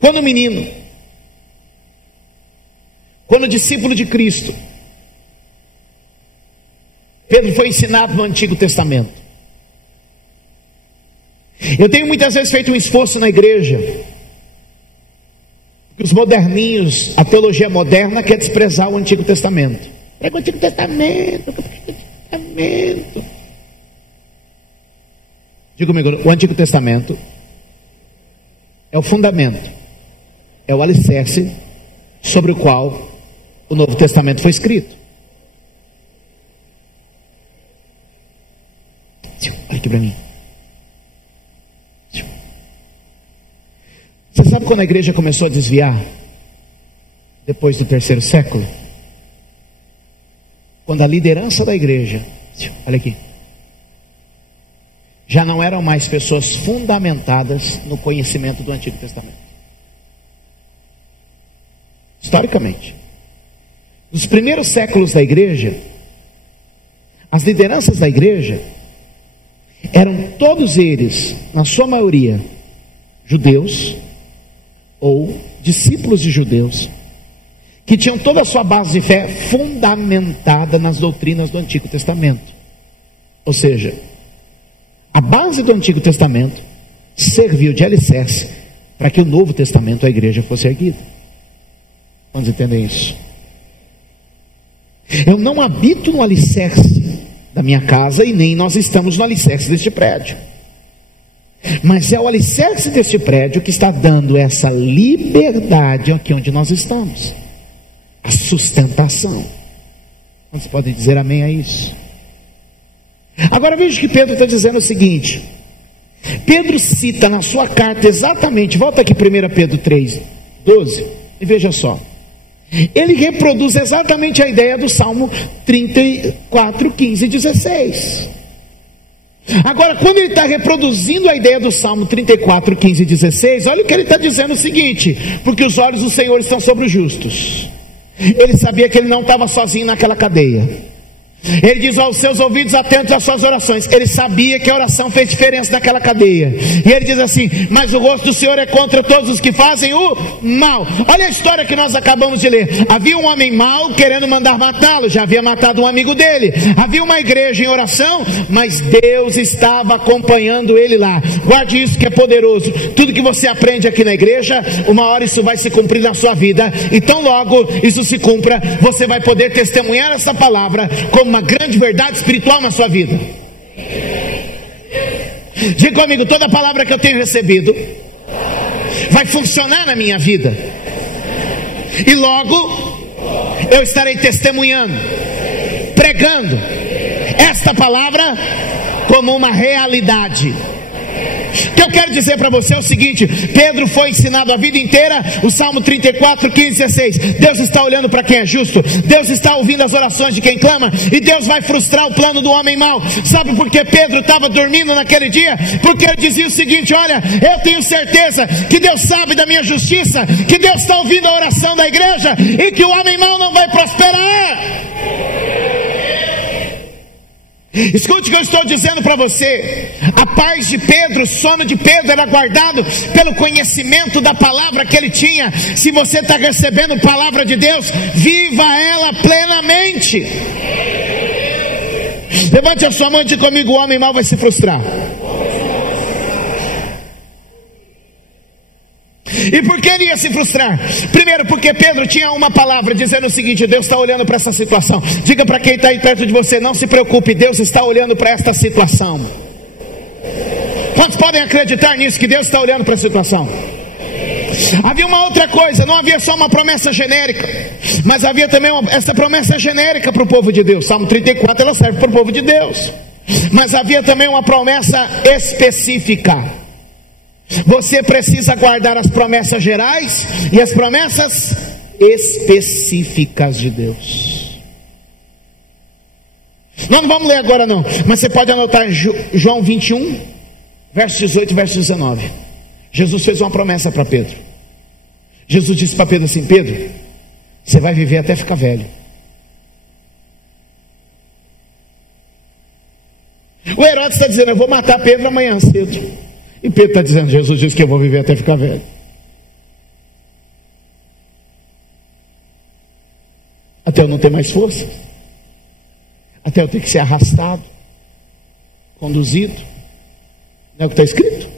Quando menino, quando discípulo de Cristo, Pedro foi ensinado no Antigo Testamento. Eu tenho muitas vezes feito um esforço na igreja, porque os moderninhos, a teologia moderna quer desprezar o Antigo Testamento. É o Antigo Testamento, Diga comigo, o Antigo Testamento é o fundamento, é o alicerce sobre o qual o Novo Testamento foi escrito. Olha aqui para mim. Você sabe quando a igreja começou a desviar? Depois do 3º século. Quando a liderança da igreja, olha aqui, já não eram mais pessoas fundamentadas no conhecimento do Antigo Testamento. Historicamente, nos primeiros séculos da igreja, as lideranças da igreja eram todos eles, na sua maioria, judeus ou discípulos de judeus, que tinham toda a sua base de fé fundamentada nas doutrinas do Antigo Testamento. Ou seja, a base do Antigo Testamento serviu de alicerce para que o Novo Testamento, a igreja, fosse erguida. Vamos entender isso? Eu não habito no alicerce da minha casa e nem nós estamos no alicerce deste prédio. Mas é o alicerce deste prédio que está dando essa liberdade aqui onde nós estamos. A sustentação. Você pode dizer amém a isso? Agora veja que Pedro está dizendo o seguinte. Pedro cita na sua carta exatamente, volta aqui 1 Pedro 3:12 e veja só. Ele reproduz exatamente a ideia do Salmo 34, 15 e 16. Agora, quando ele está reproduzindo a ideia do Salmo 34, 15 e 16, olha o que ele está dizendo o seguinte: porque os olhos do Senhor estão sobre os justos. Ele sabia que ele não estava sozinho naquela cadeia. Ele diz aos seus ouvidos atentos às suas orações. Ele sabia que a oração fez diferença naquela cadeia. E ele diz assim: mas o rosto do Senhor é contra todos os que fazem o mal. Olha a história que nós acabamos de ler. Havia um homem mau querendo mandar matá-lo. Já havia matado um amigo dele. Havia uma igreja em oração, mas Deus estava acompanhando ele lá. Guarde isso que é poderoso. Tudo que você aprende aqui na igreja, uma hora isso vai se cumprir na sua vida. E tão logo isso se cumpra, você vai poder testemunhar essa palavra como uma grande verdade espiritual na sua vida. Diga comigo: toda palavra que eu tenho recebido vai funcionar na minha vida, e logo eu estarei testemunhando, pregando esta palavra como uma realidade. O que eu quero dizer para você é o seguinte: Pedro foi ensinado a vida inteira o Salmo 34, 15 e 16. Deus está olhando para quem é justo, Deus está ouvindo as orações de quem clama, e Deus vai frustrar o plano do homem mau. Sabe por que Pedro estava dormindo naquele dia? Porque ele dizia o seguinte: olha, eu tenho certeza que Deus sabe da minha justiça, que Deus está ouvindo a oração da igreja, e que o homem mau não vai prosperar. Escute o que eu estou dizendo para você. A paz de Pedro, o sono de Pedro era guardado pelo conhecimento da palavra que ele tinha. Se você está recebendo palavra de Deus, viva ela plenamente. Levante a sua mão e diga comigo: o homem mau vai se frustrar. E por que ele ia se frustrar? Primeiro, porque Pedro tinha uma palavra dizendo o seguinte: Deus está olhando para essa situação. Diga para quem está aí perto de você: não se preocupe, Deus está olhando para esta situação. Quantos podem acreditar nisso, que Deus está olhando para a situação? Havia uma outra coisa, não havia só uma promessa genérica, mas havia também essa promessa genérica para o povo de Deus. Salmo 34, ela serve para o povo de Deus. Mas havia também uma promessa específica. Você precisa guardar as promessas gerais e as promessas específicas de Deus. Nós não vamos ler agora não, mas você pode anotar João 21, verso 18 e verso 19. Jesus fez uma promessa para Pedro. Jesus disse para Pedro assim: Pedro, você vai viver até ficar velho. O Herodes está dizendo: eu vou matar Pedro amanhã cedo. E Pedro está dizendo: Jesus disse que eu vou viver até ficar velho. até eu não ter mais força, até eu ter que ser arrastado, conduzido. Não é o que está escrito?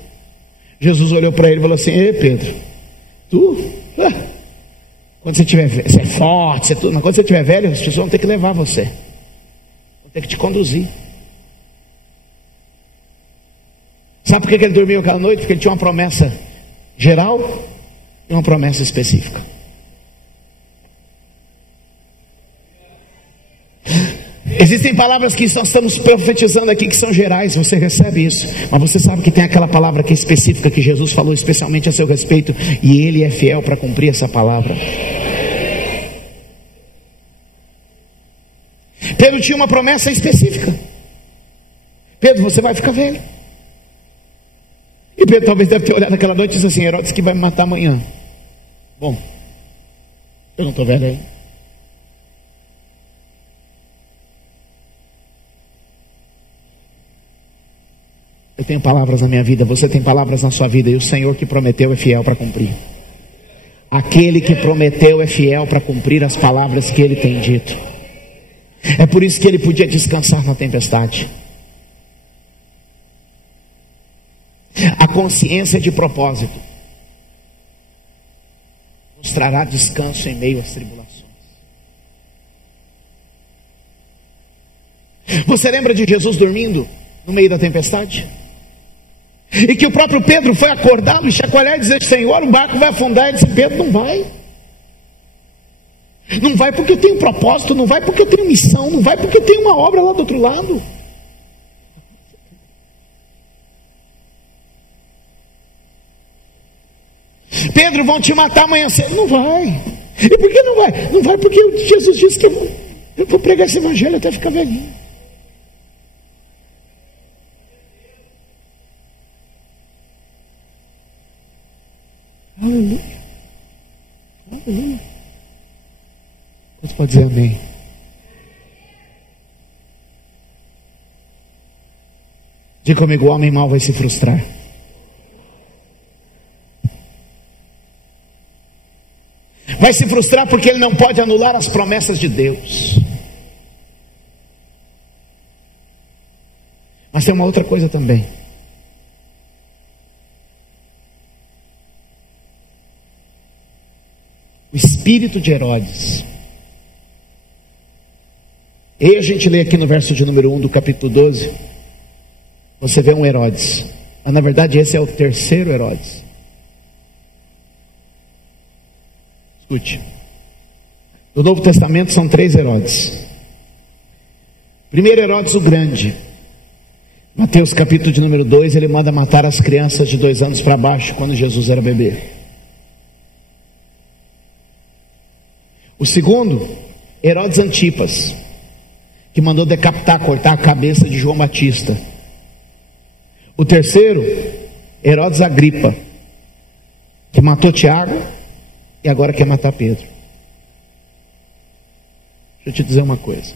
Jesus olhou para ele e falou assim: ei, Pedro, quando você tiver, você é forte, você é tudo, mas quando você estiver velho, as pessoas vão ter que levar você, vão ter que te conduzir. Sabe por que ele dormiu aquela noite? Porque ele tinha uma promessa geral e uma promessa específica. Existem palavras que nós estamos profetizando aqui que são gerais, você recebe isso, mas você sabe que tem aquela palavra que é específica, que Jesus falou especialmente a seu respeito, e Ele é fiel para cumprir essa palavra. Pedro tinha uma promessa específica: Pedro, você vai ficar velho. E Pedro talvez deve ter olhado aquela noite e disse assim: Herodes que vai me matar amanhã. Bom, eu não estou velho ainda. Eu tenho palavras na minha vida, você tem palavras na sua vida, e o Senhor que prometeu é fiel para cumprir. Aquele que prometeu é fiel para cumprir as palavras que Ele tem dito. É por isso que ele podia descansar na tempestade. A consciência de propósito nos trará descanso em meio às tribulações. Você lembra de Jesus dormindo no meio da tempestade? E que o próprio Pedro foi acordá-lo e chacoalhar e dizer: Senhor, o barco vai afundar. Ele disse: Pedro, não vai. Não vai porque eu tenho propósito, não vai porque eu tenho missão, não vai porque eu tenho uma obra lá do outro lado. Pedro, vão te matar amanhã cedo. Não vai. E por que não vai? Não vai porque Jesus disse que eu vou pregar esse evangelho até ficar velhinho. Aleluia. Aleluia. Você pode dizer amém? Diga comigo: o homem mau vai se frustrar. Vai se frustrar porque ele não pode anular as promessas de Deus. Mas tem uma outra coisa também. O espírito de Herodes. E a gente lê aqui no verso de número 1 do capítulo 12. Você vê um Herodes, mas na verdade esse é o terceiro Herodes. Escute, no Novo Testamento são 3 Herodes. Primeiro, Herodes o Grande. Mateus capítulo de número 2, ele manda matar as crianças de 2 anos para baixo, quando Jesus era bebê. O segundo, Herodes Antipas, que mandou decapitar, cortar a cabeça de João Batista. O terceiro, Herodes Agripa, que matou Tiago e agora quer matar Pedro. Deixa eu te dizer uma coisa.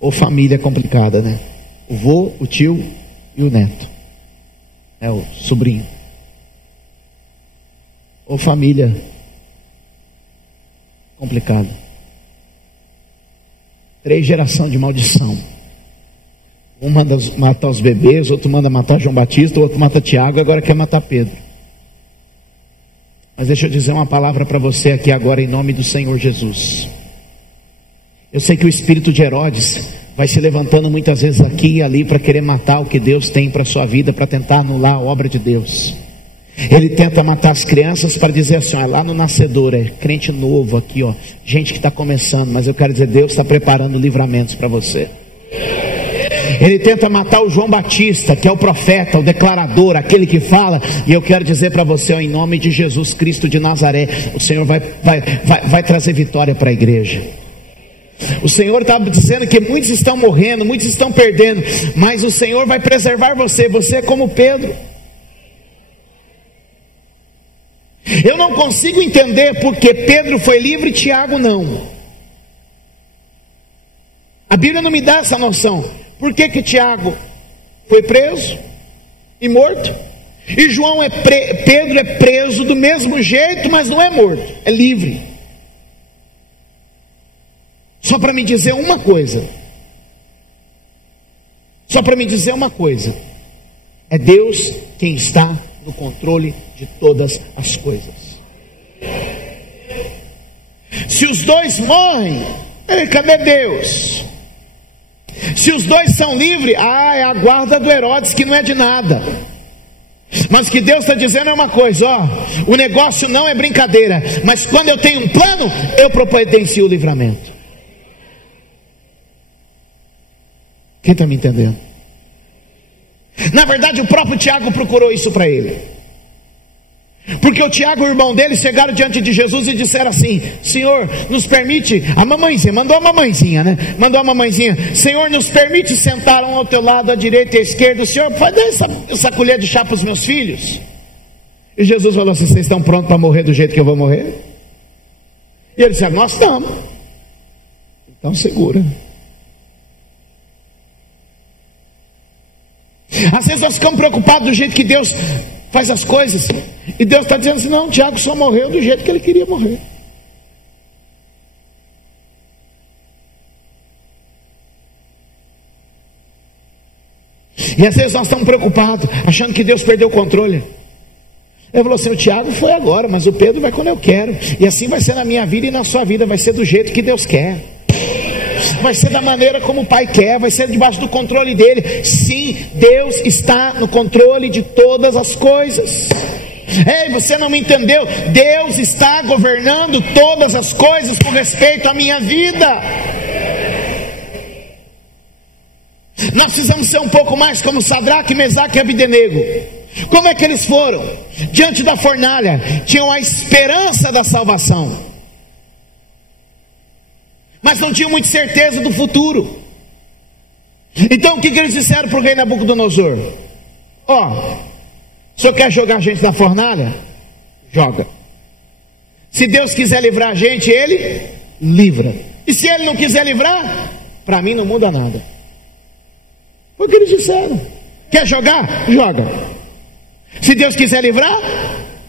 Ou família complicada, né? O vô, o tio e o neto. É o sobrinho. Ou família complicada. 3 gerações de maldição. Um manda matar os bebês, outro manda matar João Batista, outro mata Tiago, agora quer matar Pedro. Mas deixa eu dizer uma palavra para você aqui agora, em nome do Senhor Jesus. Eu sei que o espírito de Herodes vai se levantando muitas vezes aqui e ali para querer matar o que Deus tem para a sua vida, para tentar anular a obra de Deus. Ele tenta matar as crianças para dizer assim: ó, lá no nascedor é crente novo aqui, ó, gente que está começando, mas eu quero dizer, Deus está preparando livramentos para você. Ele tenta matar o João Batista, que é o profeta, o declarador, aquele que fala, e eu quero dizer para você, ó, em nome de Jesus Cristo de Nazaré, o Senhor vai trazer vitória para a igreja. O Senhor está dizendo que muitos estão morrendo, muitos estão perdendo, mas o Senhor vai preservar você. Você é como Pedro. Eu não consigo entender porque Pedro foi livre e Tiago não. A Bíblia não me dá essa noção. Por que Tiago foi preso e morto? E Pedro é preso do mesmo jeito, mas não é morto, é livre. Só para me dizer uma coisa. Só para me dizer uma coisa. É Deus quem está no controle de todas as coisas. Se os dois morrem, cadê Deus? Se os dois são livres, é a guarda do Herodes que não é de nada. Mas o que Deus está dizendo é uma coisa, o negócio não é brincadeira, mas quando eu tenho um plano, eu providencio o livramento. Quem está me entendendo? Na verdade, o próprio Tiago procurou isso para ele. Porque o Tiago e o irmão dele chegaram diante de Jesus e disseram assim: Senhor, nos permite, a mamãezinha, mandou a mamãezinha, né? Mandou a mamãezinha: Senhor, nos permite sentar um ao teu lado, à direita e à esquerda. O Senhor pode dar essa colher de chá para os meus filhos? E Jesus falou assim: vocês estão prontos para morrer do jeito que eu vou morrer? E eles disseram: nós estamos. Então segura. Às vezes nós ficamos preocupados do jeito que Deus faz as coisas, e Deus está dizendo assim: não, Tiago só morreu do jeito que ele queria morrer. E às vezes nós estamos preocupados, achando que Deus perdeu o controle. Ele falou assim: o Tiago foi agora, mas o Pedro vai quando eu quero. E assim vai ser na minha vida e na sua vida. Vai ser do jeito que Deus quer, vai ser da maneira como o Pai quer, vai ser debaixo do controle dele. Sim, Deus está no controle de todas as coisas. Ei, você não me entendeu? Deus está governando todas as coisas com respeito à minha vida. Nós precisamos ser um pouco mais como Sadraque, Mesaque e Abdenego. Como é que eles foram? Diante da fornalha, tinham a esperança da salvação, mas não tinham muita certeza do futuro. Então o que eles disseram para o rei Nabucodonosor? O senhor quer jogar a gente na fornalha? Joga. Se Deus quiser livrar a gente, Ele livra. E se Ele não quiser livrar, para mim não muda nada. Foi o que eles disseram. Quer jogar? Joga. Se Deus quiser livrar,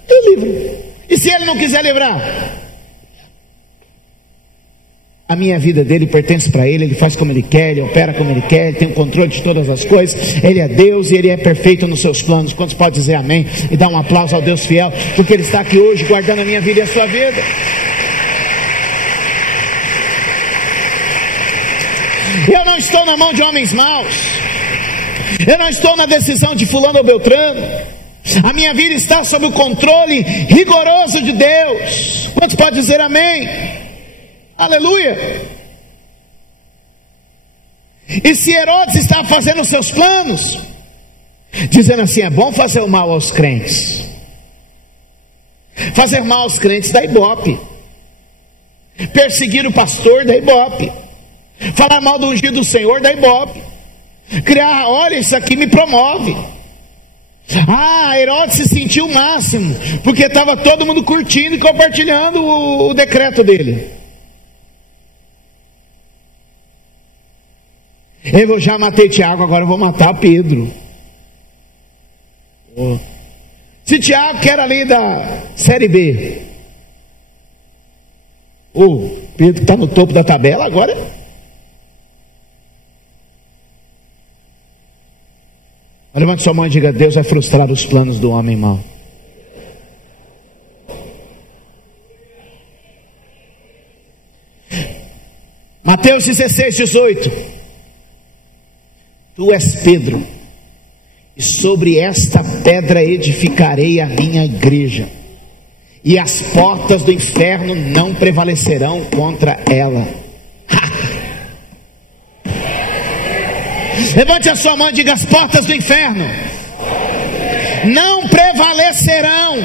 Ele livra. E se Ele não quiser livrar, a minha vida dele pertence para Ele, Ele faz como Ele quer, Ele opera como Ele quer, Ele tem o controle de todas as coisas. Ele é Deus e Ele é perfeito nos seus planos. Quantos podem dizer amém? E dar um aplauso ao Deus fiel, porque Ele está aqui hoje guardando a minha vida e a sua vida. Eu não estou na mão de homens maus, eu não estou na decisão de fulano ou beltrano. A minha vida está sob o controle rigoroso de Deus. Quantos podem dizer amém? Aleluia. E se Herodes estava fazendo os seus planos, dizendo assim: é bom fazer o mal aos crentes. Fazer mal aos crentes dá ibope. Perseguir o pastor dá ibope. Falar mal do ungido do Senhor dá ibope. Criar, olha, isso aqui me promove. Herodes se sentiu o máximo, porque estava todo mundo curtindo e compartilhando o decreto dele. Eu já matei Tiago, agora eu vou matar Pedro. Se Tiago, que era ali da série B, o Pedro que está no topo da tabela agora. Levante sua mão e diga: Deus vai frustrar os planos do homem mau. Mateus 16, 18. Tu és Pedro, e sobre esta pedra edificarei a minha igreja, e as portas do inferno não prevalecerão contra ela. Levante a sua mão e diga: as portas do inferno não prevalecerão.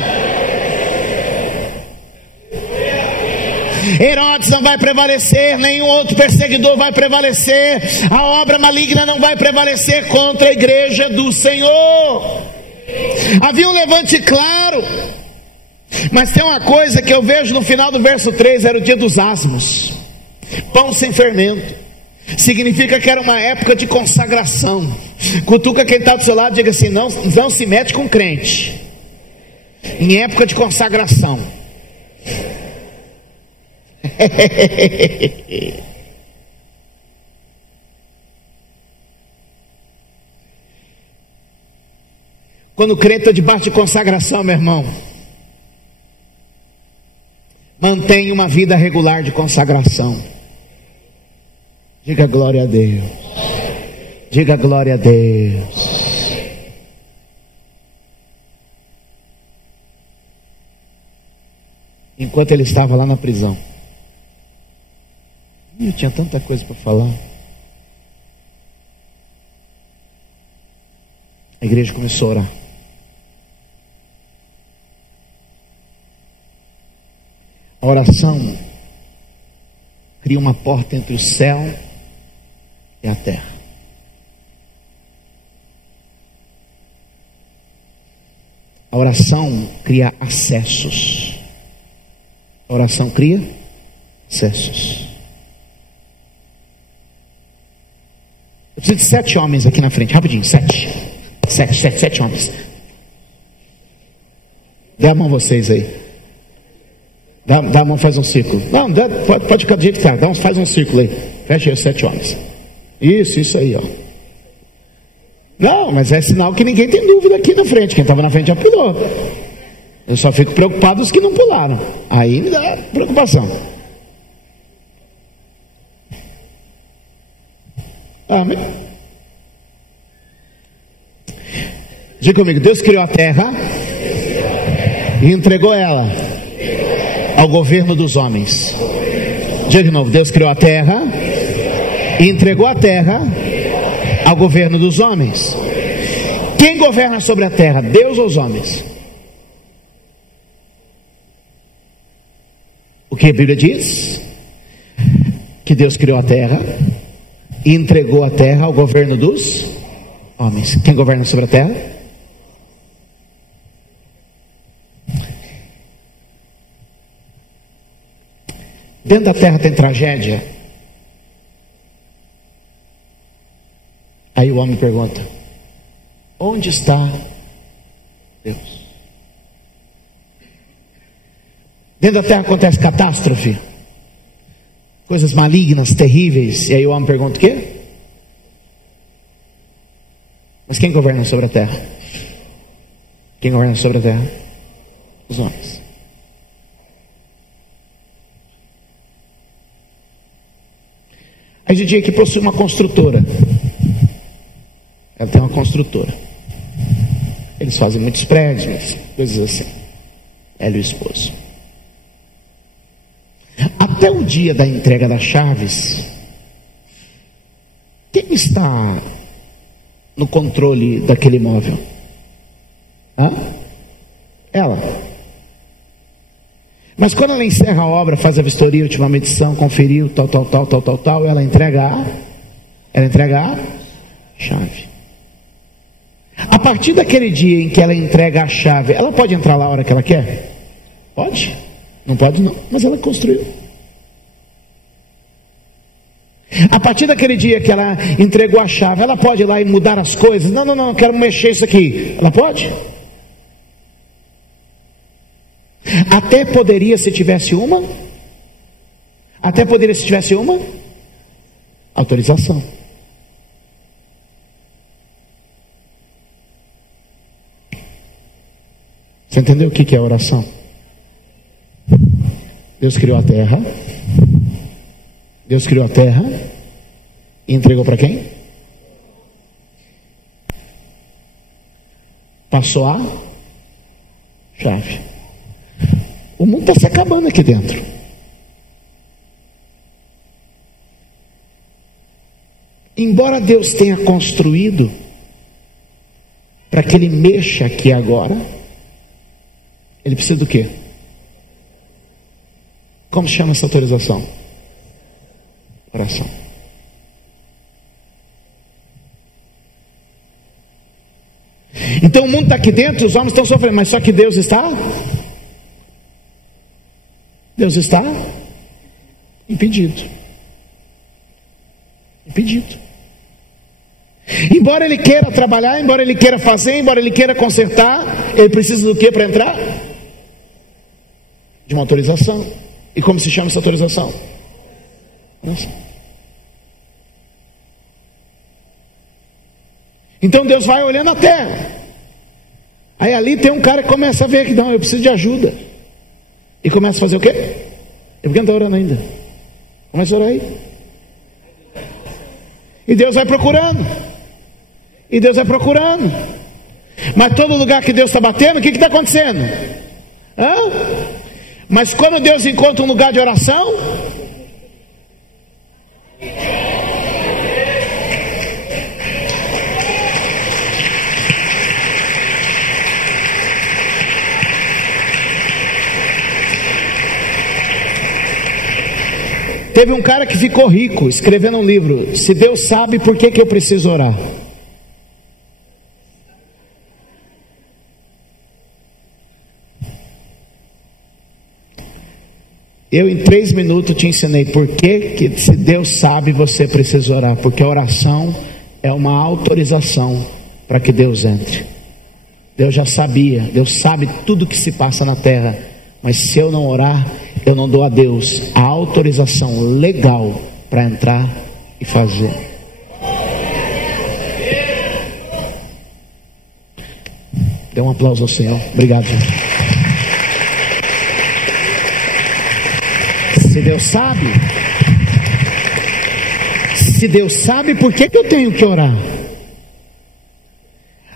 Herodes não vai prevalecer, nenhum outro perseguidor vai prevalecer, a obra maligna não vai prevalecer contra a igreja do Senhor. Havia um levante claro, mas tem uma coisa que eu vejo no final do verso 3, era o dia dos asmos, pão sem fermento. Significa que era uma época de consagração. Cutuca quem está do seu lado e diga assim: não se mete com crente em época de consagração. Quando o crente está debaixo de consagração, meu irmão, mantenha uma vida regular de consagração. Diga glória a Deus. Diga glória a Deus. Enquanto ele estava lá na prisão, eu tinha tanta coisa para falar. A igreja começou a orar. A oração cria uma porta entre o céu e a terra. A oração cria acessos. A oração cria acessos. Eu preciso de 7 homens aqui na frente, rapidinho, 7 homens. Dê a mão vocês aí. Dá a mão, faz um círculo. Não, pode ficar do jeito que está. Faz um círculo aí. Fecha aí os 7 homens. Isso aí, ó. Não, mas é sinal que ninguém tem dúvida aqui na frente. Quem estava na frente já pulou. Eu só fico preocupado os que não pularam. Aí me dá preocupação. Amém. Diga comigo, Deus criou a terra e entregou ela ao governo dos homens. Diga de novo, Deus criou a terra e entregou a terra ao governo dos homens. Quem governa sobre a terra, Deus ou os homens? O que a Bíblia diz? Que Deus criou a terra e entregou a terra ao governo dos homens. Quem governa sobre a terra? Dentro da terra tem tragédia. Aí o homem pergunta: onde está Deus? Dentro da terra acontece catástrofe, coisas malignas, terríveis. E aí o homem pergunta: o quê? Mas quem governa sobre a terra? Quem governa sobre a terra? Os homens. A gente aqui possui uma construtora. Ela tem uma construtora. Eles fazem muitos prédios, coisas assim. Ela e o esposo. Até o dia da entrega das chaves, quem está no controle daquele imóvel? Ela. Mas quando ela encerra a obra, faz a vistoria, última medição, conferiu, tal, ela entrega a chave. A partir daquele dia em que ela entrega a chave, ela pode entrar lá a hora que ela quer? Pode? Não pode não, mas ela construiu. A partir daquele dia que ela entregou a chave, ela pode ir lá e mudar as coisas? Não, quero mexer isso aqui. Ela pode? Até poderia se tivesse uma autorização. Você entendeu o que é oração? Deus criou a terra. Deus criou a terra e entregou para quem? Passou a chave. O mundo está se acabando aqui dentro. Embora Deus tenha construído para que Ele mexa aqui agora, Ele precisa do quê? Como se chama essa autorização? Oração. Então o mundo está aqui dentro, os homens estão sofrendo, mas só que Deus está impedido. Embora Ele queira trabalhar, embora Ele queira fazer, embora Ele queira consertar, Ele precisa do que para entrar? De uma autorização. E como se chama essa autorização? Então Deus vai olhando a terra. Aí ali tem um cara que começa a ver que não, eu preciso de ajuda. E começa a fazer o quê? É porque não está orando ainda. Começa a orar aí. E Deus vai procurando. E Deus vai procurando. Mas todo lugar que Deus está batendo, o que está acontecendo? Hã? Mas quando Deus encontra um lugar de oração, teve um cara que ficou rico escrevendo um livro. Se Deus sabe, por que eu preciso orar? Eu em 3 minutos te ensinei por que se Deus sabe, você precisa orar. Porque a oração é uma autorização para que Deus entre. Deus já sabia, Deus sabe tudo que se passa na terra. Mas se eu não orar, eu não dou a Deus a autorização legal para entrar e fazer. Dê um aplauso ao Senhor. Obrigado, gente. Se Deus sabe, por que eu tenho que orar?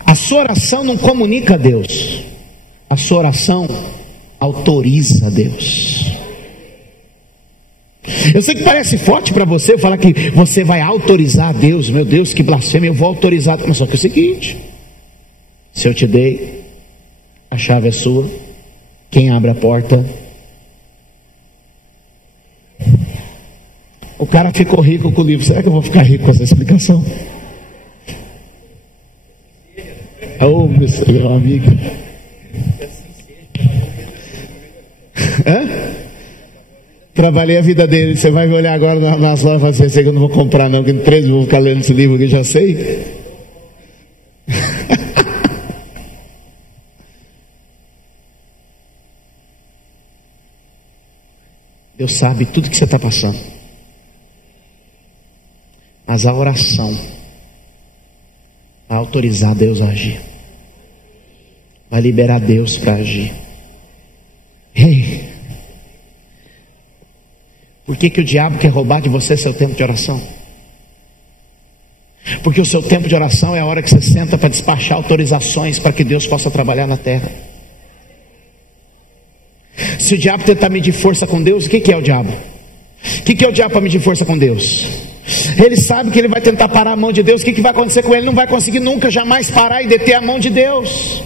A sua oração não comunica a Deus, a sua oração autoriza a Deus. Eu sei que parece forte para você falar que você vai autorizar a Deus. Meu Deus, que blasfêmia, eu vou autorizar. Mas só que é o seguinte: se eu te dei, a chave é sua. Quem abre a porta? O cara ficou rico com o livro. Será que eu vou ficar rico com essa explicação? Oh, meu amigo. Hã? Trabalhei a vida dele. Você vai olhar agora nas lojas e falar assim: eu não vou comprar não, que em 13 eu vou ficar lendo esse livro aqui, já sei. Deus sabe tudo que você está passando. Mas a oração vai autorizar Deus a agir. Vai liberar Deus para agir. Ei, por que o diabo quer roubar de você seu tempo de oração? Porque o seu tempo de oração é a hora que você senta para despachar autorizações para que Deus possa trabalhar na terra. Se o diabo tentar medir força com Deus, o que é o diabo? O que é o diabo para medir força com Deus? Ele sabe que ele vai tentar parar a mão de Deus. O que vai acontecer com ele? Não vai conseguir nunca, jamais parar e deter a mão de Deus.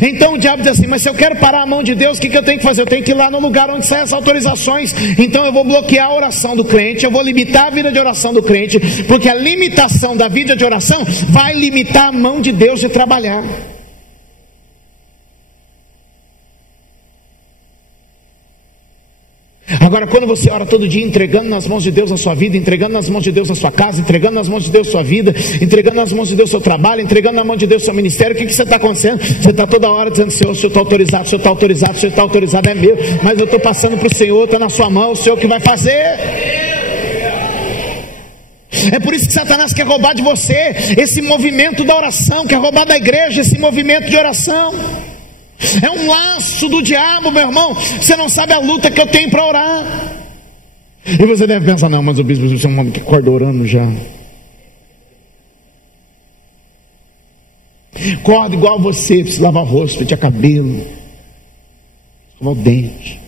Então o diabo diz assim: mas se eu quero parar a mão de Deus, o que eu tenho que fazer? Eu tenho que ir lá no lugar onde saem as autorizações. Então eu vou bloquear a oração do crente, eu vou limitar a vida de oração do crente, porque a limitação da vida de oração vai limitar a mão de Deus de trabalhar. Agora, quando você ora todo dia, entregando nas mãos de Deus a sua vida, entregando nas mãos de Deus a sua casa, entregando nas mãos de Deus a sua vida, entregando nas mãos de Deus o seu trabalho, entregando nas mãos de Deus o seu ministério, o que você está acontecendo? Você está toda hora dizendo: Senhor, o Senhor está autorizado, o Senhor está autorizado, o Senhor está autorizado, é meu, mas eu estou passando para o Senhor, está na sua mão, o Senhor que vai fazer. É por isso que Satanás quer roubar de você esse movimento da oração, quer roubar da igreja esse movimento de oração. É um laço do diabo, meu irmão. Você não sabe a luta que eu tenho para orar. E você deve pensar: não, mas o bispo, você é um homem que acorda orando já. Acorda igual você, precisa lavar o rosto, pentear cabelo, escovar o dente.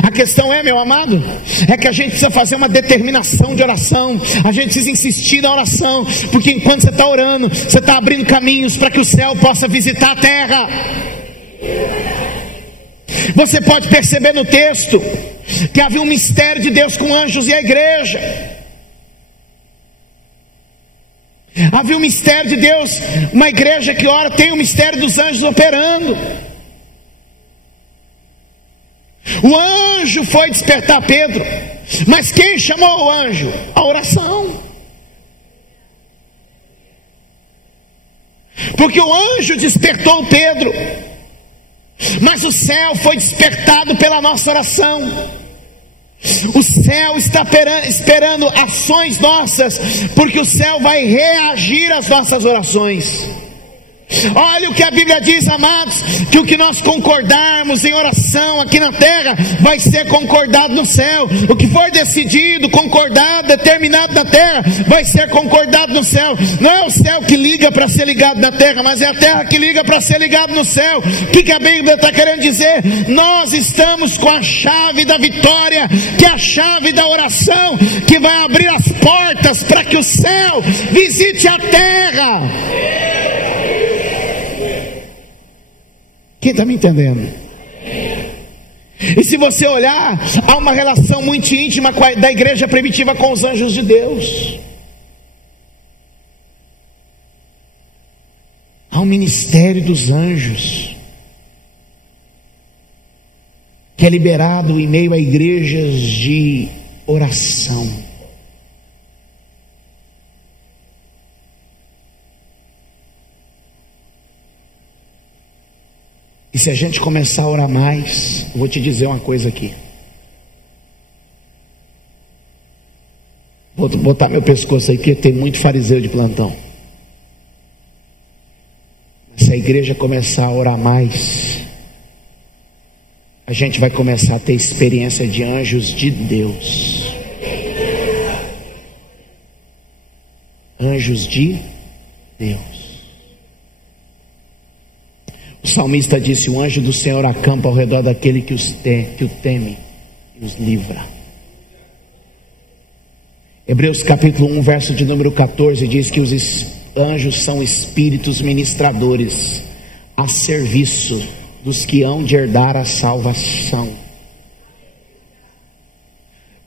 A questão é, meu amado, é que a gente precisa fazer uma determinação de oração. A gente precisa insistir na oração, porque enquanto você está orando, você está abrindo caminhos para que o céu possa visitar a terra. Você pode perceber no texto que havia um mistério de Deus com anjos e a igreja. Havia um mistério de Deus, uma igreja que ora tem o mistério dos anjos operando. O anjo foi despertar Pedro, mas quem chamou o anjo? A oração. Porque o anjo despertou Pedro, mas o céu foi despertado pela nossa oração. O céu está esperando ações nossas, porque o céu vai reagir às nossas orações. Olha o que a Bíblia diz, amados, que o que nós concordarmos em oração aqui na terra, vai ser concordado no céu. O que for decidido, concordado, determinado na terra, vai ser concordado no céu. Não é o céu que liga para ser ligado na terra, mas é a terra que liga para ser ligado no céu. O que a Bíblia está querendo dizer? Nós estamos com a chave da vitória, que é a chave da oração, que vai abrir as portas para que o céu visite a terra. Quem está me entendendo? E se você olhar, há uma relação muito íntima da igreja primitiva com os anjos de Deus. Há um ministério dos anjos, que é liberado em meio a igrejas de oração. E se a gente começar a orar mais, eu vou te dizer uma coisa aqui. Vou botar meu pescoço aí, porque tem muito fariseu de plantão. Se a igreja começar a orar mais, a gente vai começar a ter experiência de anjos de Deus. Anjos de Deus. O salmista disse: o anjo do Senhor acampa ao redor daquele que o teme e os livra. Hebreus capítulo 1, verso de número 14 diz que os anjos são espíritos ministradores a serviço dos que hão de herdar a salvação.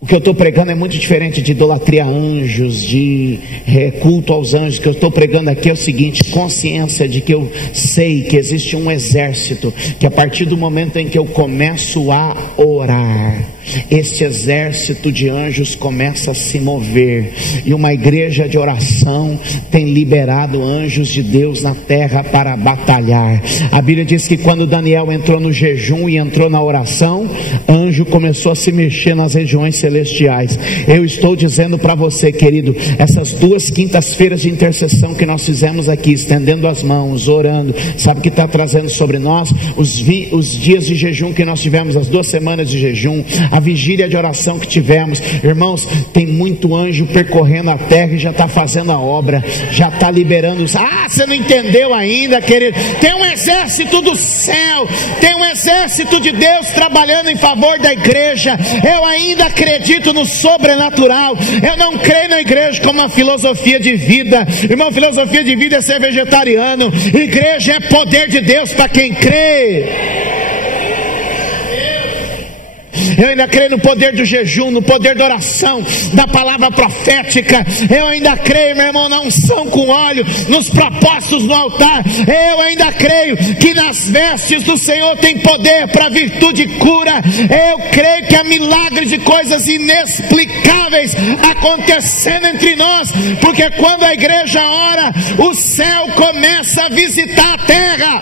O que eu estou pregando é muito diferente de idolatria a anjos, de culto aos anjos. O que eu estou pregando aqui é o seguinte: consciência de que eu sei que existe um exército, que a partir do momento em que eu começo a orar, este exército de anjos começa a se mover, e uma igreja de oração tem liberado anjos de Deus na terra para batalhar. A Bíblia diz que quando Daniel entrou no jejum e entrou na oração, anjo começou a se mexer nas regiões celestiais. Eu estou dizendo para você, querido, essas 2 quintas-feiras de intercessão que nós fizemos aqui, estendendo as mãos, orando, sabe o que está trazendo sobre nós? Os dias de jejum que nós tivemos, as 2 semanas de jejum, a vigília de oração que tivemos. Irmãos, tem muito anjo percorrendo a terra e já está fazendo a obra, já está liberando. Você não entendeu ainda, querido? Tem um exército do céu, tem um exército de Deus trabalhando em favor da igreja. Eu ainda acredito no sobrenatural. Eu não creio na igreja como uma filosofia de vida. Irmão, filosofia de vida é ser vegetariano. Igreja é poder de Deus para quem crê. Eu ainda creio no poder do jejum, no poder da oração, da palavra profética. Eu ainda creio, meu irmão, na unção com óleo, nos propósitos no altar. Eu ainda creio que nas vestes do Senhor tem poder para virtude e cura. Eu creio que há milagres de coisas inexplicáveis acontecendo entre nós, porque quando a igreja ora, o céu começa a visitar a terra.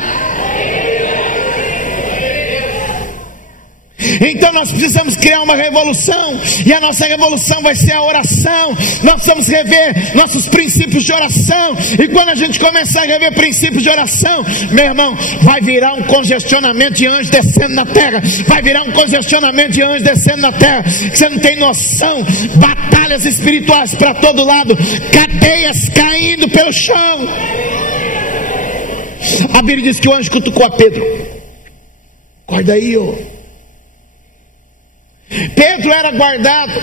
Então nós precisamos criar uma revolução, e a nossa revolução vai ser a oração. Nós precisamos rever nossos princípios de oração, e quando a gente começar a rever princípios de oração, meu irmão, vai virar um congestionamento de anjos descendo na terra. Vai virar um congestionamento de anjos descendo na terra. Você não tem noção. Batalhas espirituais para todo lado, cadeias caindo pelo chão. A Bíblia diz que o anjo cutucou a Pedro. Acorda aí, ô. Pedro era guardado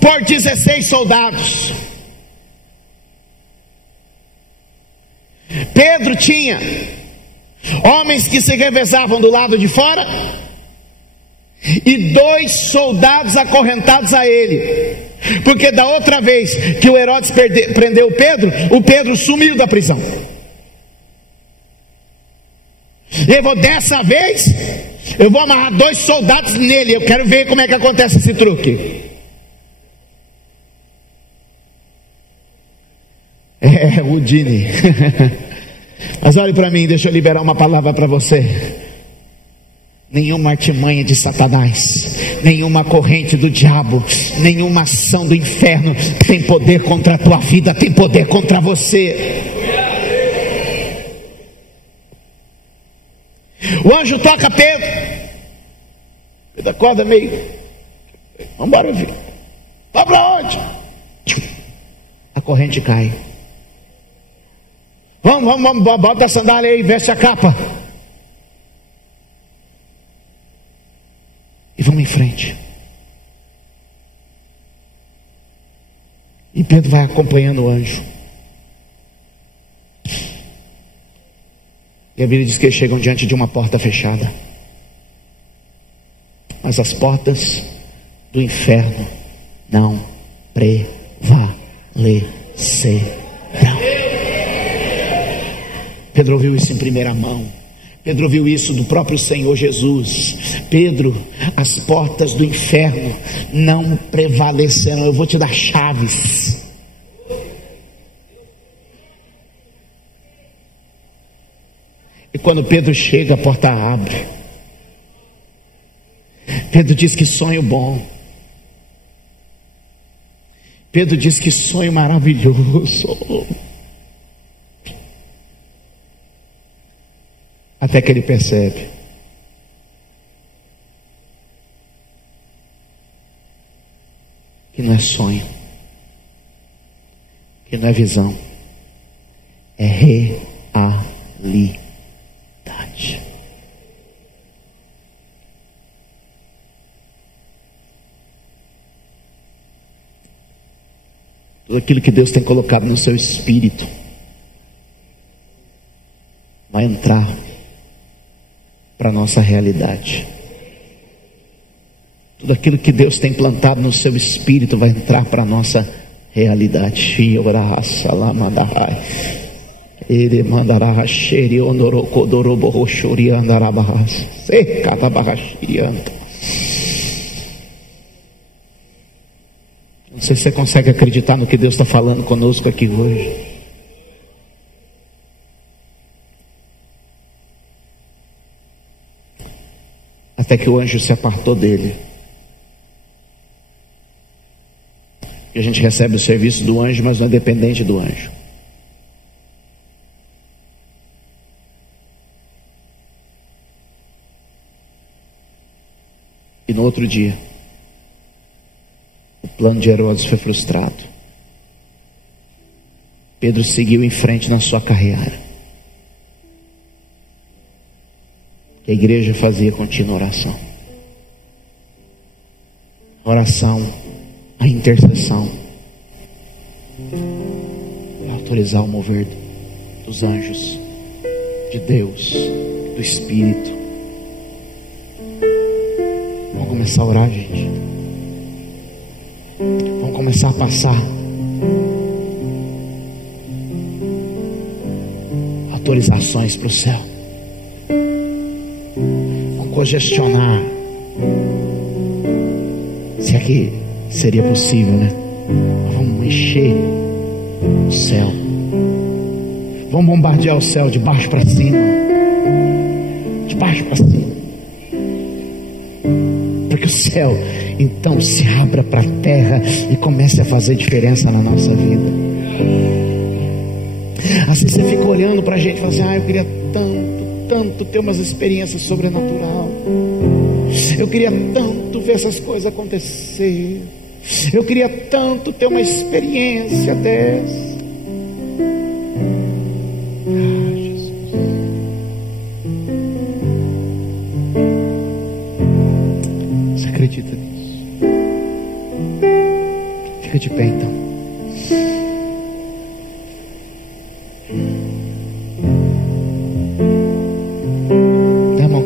por 16 soldados. Pedro tinha homens que se revezavam do lado de fora e 2 soldados acorrentados a ele, porque da outra vez que o Herodes prendeu o Pedro sumiu da prisão. Dessa vez eu vou amarrar 2 soldados nele. Eu quero ver como é que acontece esse truque. O Dini. Mas olhe para mim, deixa eu liberar uma palavra para você. Nenhuma artimanha de Satanás, nenhuma corrente do diabo, nenhuma ação do inferno tem poder contra a tua vida, tem poder contra você. O anjo toca Pedro. Pedro acorda meio. Vamos embora, filho. Vai para onde? A corrente cai. Vamos, bota a sandália aí, veste a capa. E vamos em frente. E Pedro vai acompanhando o anjo. E a Bíblia diz que eles chegam diante de uma porta fechada. Mas as portas do inferno não prevalecerão. Pedro ouviu isso em primeira mão. Pedro ouviu isso do próprio Senhor Jesus. Pedro, as portas do inferno não prevalecerão. Eu vou te dar chaves. E quando Pedro chega, a porta abre. Pedro diz que sonho bom. Pedro diz que sonho maravilhoso. Até que ele percebe que não é sonho, que não é visão, é realidade. Tudo aquilo que Deus tem colocado no seu espírito vai entrar para a nossa realidade. Tudo aquilo que Deus tem plantado no seu espírito vai entrar para a nossa realidade. Ele mandará racheri ondorocodorobo rochori andarabahas secatabarachirianta. Não sei se você consegue acreditar no que Deus está falando conosco aqui hoje. Até que o anjo se apartou dele. E a gente recebe o serviço do anjo, mas não é dependente do anjo. E no outro dia, o plano de Herodes foi frustrado. Pedro seguiu em frente na sua carreira. A igreja fazia contínua oração. A oração, a intercessão, para autorizar o mover dos anjos, de Deus, do Espírito. Vamos começar a orar, gente. Vamos começar a passar autorizações para o céu. Congestionar, se aqui seria possível, né? Vamos encher o céu, vamos bombardear o céu de baixo para cima, de baixo para cima, para que o céu então se abra para a terra e comece a fazer diferença na nossa vida. Assim você fica olhando para a gente e fala assim: eu queria tanto ter umas experiências sobrenatural. Eu queria tanto ver essas coisas acontecer. Eu queria tanto ter uma experiência dessa. Jesus. Você acredita nisso? Fica de pé então.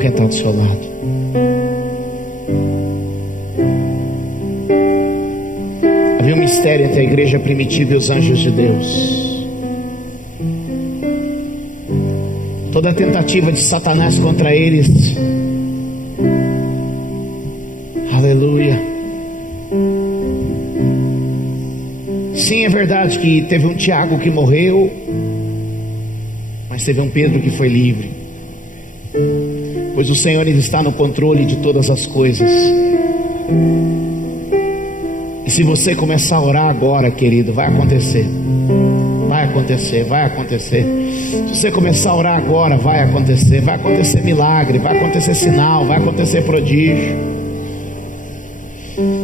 Quem está do seu lado? Havia um mistério entre a igreja primitiva e os anjos de Deus. Toda a tentativa de Satanás contra eles, aleluia. Sim, é verdade que teve um Tiago que morreu, mas teve um Pedro que foi livre. Pois o Senhor, Ele está no controle de todas as coisas. E se você começar a orar agora, querido, vai acontecer. Vai acontecer, vai acontecer. Se você começar a orar agora, vai acontecer milagre, vai acontecer sinal, vai acontecer prodígio.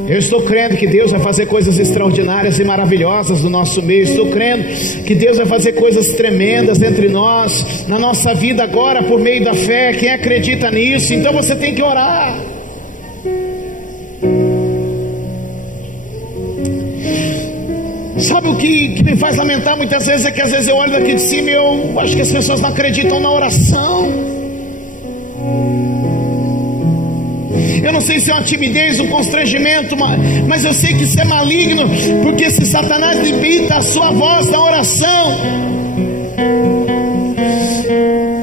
Eu estou crendo que Deus vai fazer coisas extraordinárias e maravilhosas no nosso meio. Estou crendo que Deus vai fazer coisas tremendas entre nós, na nossa vida agora, por meio da fé. Quem acredita nisso? Então você tem que orar. Sabe o que me faz lamentar muitas vezes? É que às vezes eu olho daqui de cima e eu acho que as pessoas não acreditam na oração. Eu não sei se é uma timidez, um constrangimento, mas eu sei que isso é maligno, porque se Satanás limita a sua voz na oração,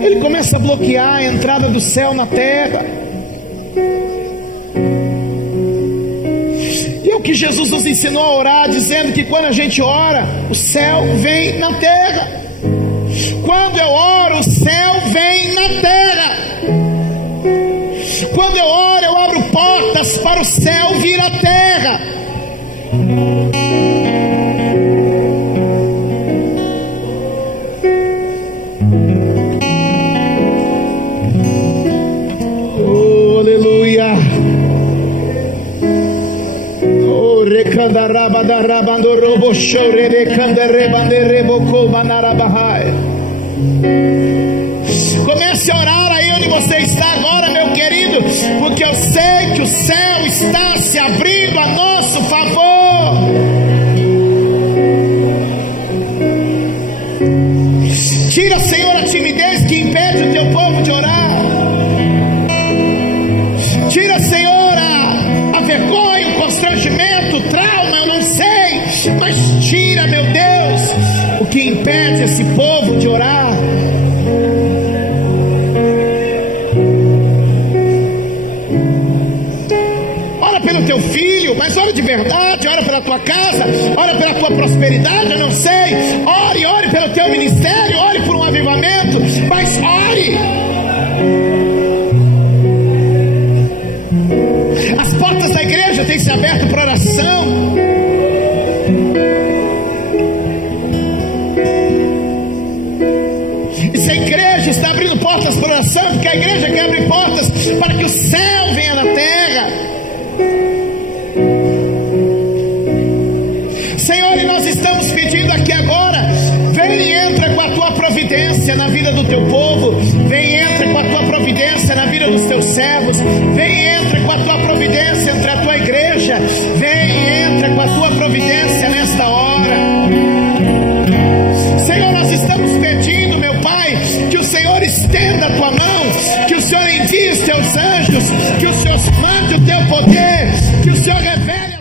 ele começa a bloquear a entrada do céu na terra. E é o que Jesus nos ensinou a orar, dizendo que quando a gente ora, o céu vem na terra. Quando eu oro, o céu vem na terra. Quando eu oro, eu abro portas para o céu vir à terra. Oh, aleluia. Oh, recandarabandorobo show, rebecandarebanderebo manarabahai. Comece a orar aí onde você está agora, meu querido, porque eu sei que o céu está se abrindo a nosso favor. Tira, Senhor, a timidez que impede o teu povo de orar. Tira, Senhor, a vergonha, o constrangimento, o trauma, eu não sei, mas tira, meu Deus, o que impede esse povo de orar. Pelo teu filho, mas ora de verdade, ora pela tua casa, ora pela tua prosperidade, eu não sei, ore pelo teu ministério, ore por um avivamento, mas ore. As portas da igreja têm se aberto para oração. E se a igreja está abrindo portas para oração, porque a igreja quer abrir portas para que o céu venha na terra. Senhor, e nós estamos pedindo aqui agora, vem e entra com a tua providência na vida do teu povo, vem e entra com a tua providência na vida dos teus servos, vem e entra com a tua providência entre a tua igreja, vem e entra com a tua providência nesta hora. Senhor, nós estamos pedindo, meu Pai, que o Senhor estenda a tua mão, que o Senhor envie os teus anjos, que o Senhor mande o teu poder, que o Senhor revele